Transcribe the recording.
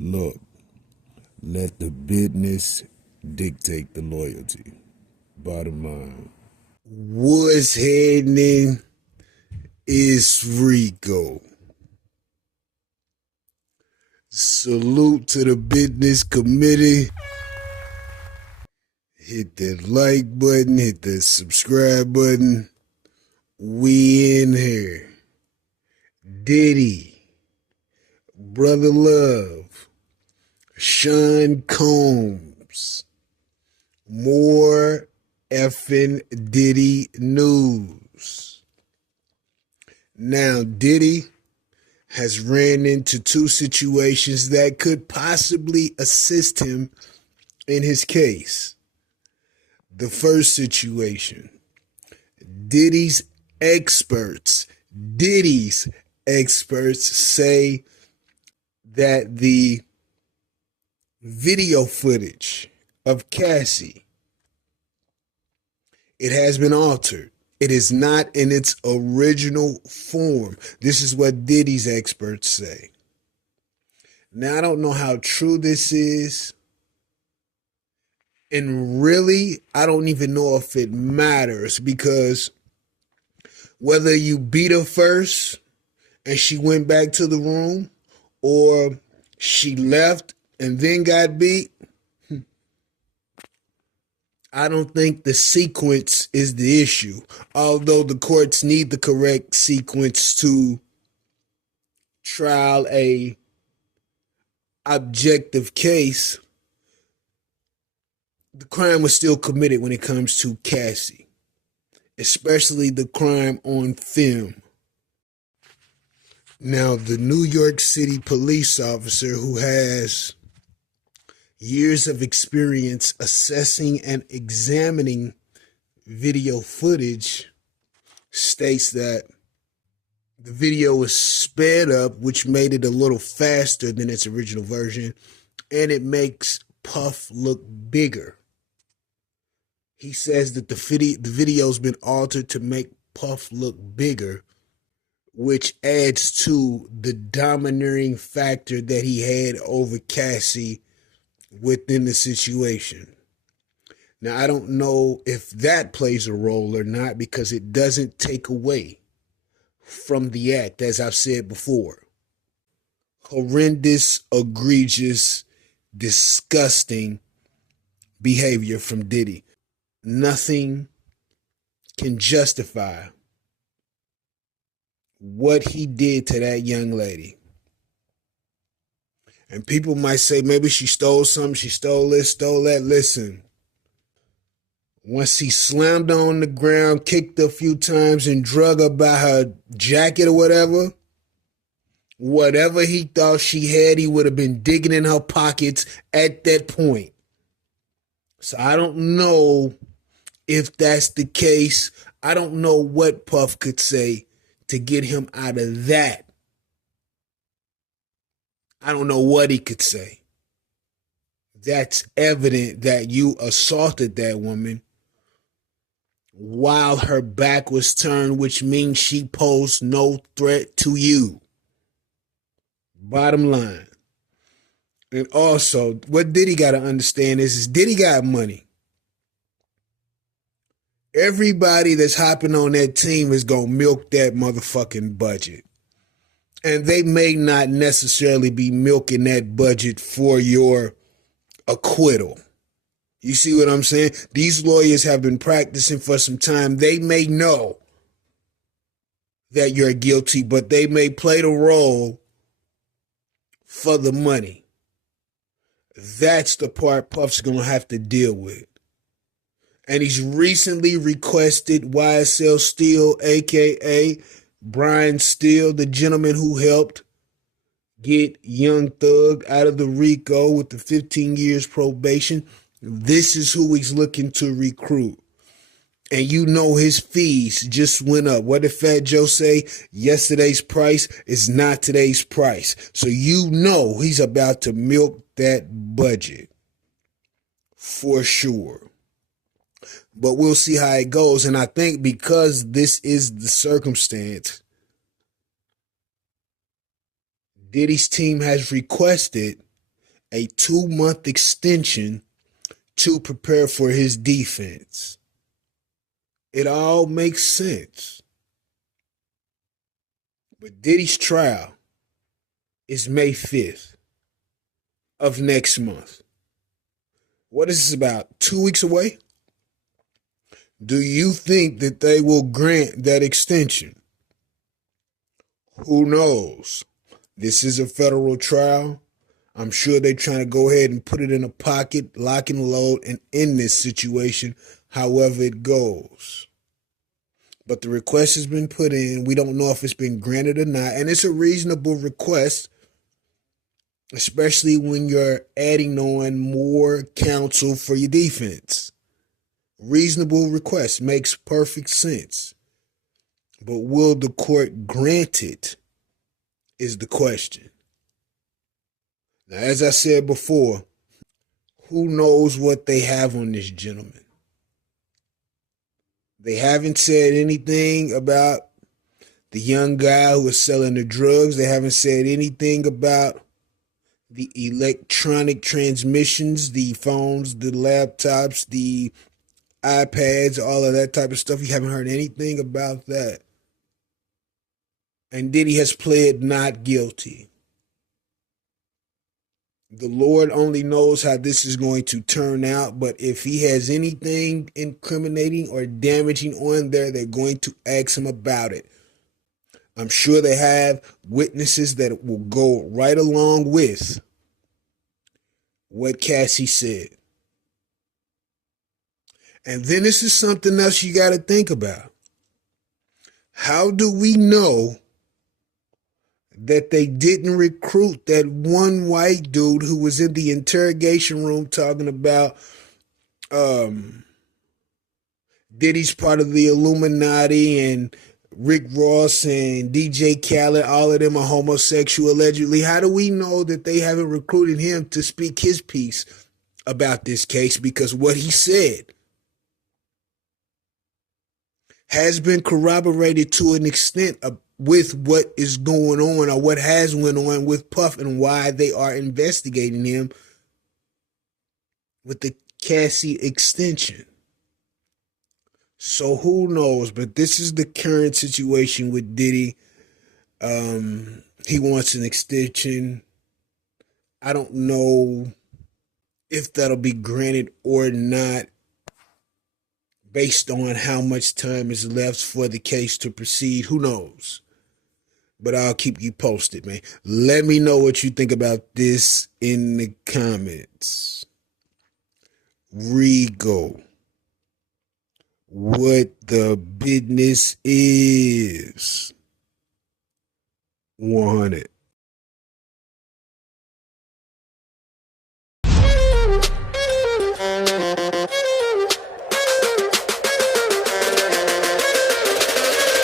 Look, let the business dictate the loyalty. Bottom line. What's happening is Rico. Salute to the business committee. Hit that like button, hit that subscribe button. We in here. Diddy, Brother Love, Sean Combs, more effing Diddy news. Now, Diddy has ran into two situations that could possibly assist him in his case. The first situation, Diddy's experts say that the video footage of Cassie, it has been altered. It is not in its original form. This is what Diddy's experts say. Now, I don't know how true this is. And really, I don't even know if it matters, because whether you beat her first and she went back to the room, or she left and then got beat, I don't think the sequence is the issue. Although the courts need the correct sequence to trial a objective case, the crime was still committed when it comes to Cassie, especially the crime on film. Now, the New York City police officer who has years of experience assessing and examining video footage states that the video was sped up, which made it a little faster than its original version, and it makes Puff look bigger. He says that the video's been altered to make Puff look bigger, which adds to the domineering factor that he had over Cassie within the situation. Now, I don't know if that plays a role or not, because it doesn't take away from the act, as I've said before. Horrendous, egregious, disgusting behavior from Diddy. Nothing can justify what he did to that young lady. And people might say maybe she stole something, she stole this, stole that. Listen, once he slammed her on the ground, kicked her a few times, and drug her by her jacket or whatever he thought she had, he would have been digging in her pockets at that point. So I don't know if that's the case. I don't know what Puff could say to get him out of that. I don't know what he could say. That's evident that you assaulted that woman while her back was turned, which means she posed no threat to you. Bottom line. And also, what Diddy got to understand is Diddy got money. Everybody that's hopping on that team is going to milk that motherfucking budget. And they may not necessarily be milking that budget for your acquittal. You see what I'm saying? These lawyers have been practicing for some time. They may know that you're guilty, but they may play the role for the money. That's the part Puff's going to have to deal with. And he's recently requested YSL Steele, a.k.a. Brian Steele, the gentleman who helped get Young Thug out of the RICO with the 15 years probation. This is who he's looking to recruit. And you know his fees just went up. What did Fat Joe say? Yesterday's price is not today's price. So you know he's about to milk that budget for sure. But we'll see how it goes. And I think because this is the circumstance, Diddy's team has requested a 2-month extension to prepare for his defense. It all makes sense. But Diddy's trial is May 5th of next month. What is this, about 2 weeks away? Do you think that they will grant that extension? Who knows? This is a federal trial. I'm sure they're trying to go ahead and put it in a pocket, lock and load, and end this situation however it goes. But the request has been put in. We don't know if it's been granted or not. And it's a reasonable request, especially when you're adding on more counsel for your defense. Reasonable request, makes perfect sense. But will the court grant it is the question. Now, as I said before, who knows what they have on this gentleman? They haven't said anything about the young guy who was selling the drugs. They haven't said anything about the electronic transmissions, the phones, the laptops, the iPads, all of that type of stuff. You haven't heard anything about that. And Diddy has pled not guilty. The Lord only knows how this is going to turn out, but if he has anything incriminating or damaging on there, they're going to ask him about it. I'm sure they have witnesses that will go right along with what Cassie said. And then this is something else you got to think about. How do we know that they didn't recruit that one white dude who was in the interrogation room talking about Diddy's part of the Illuminati and Rick Ross and DJ Khaled, all of them are homosexual allegedly? How do we know that they haven't recruited him to speak his piece about this case? Because what he said has been corroborated to an extent with what is going on, or what has went on with Puff, and why they are investigating him with the Cassie extension. So who knows? But this is the current situation with Diddy. He wants an extension. I don't know if that'll be granted or not, based on how much time is left for the case to proceed. Who knows? But I'll keep you posted, man. Let me know what you think about this in the comments. Regal, what the business is. 100.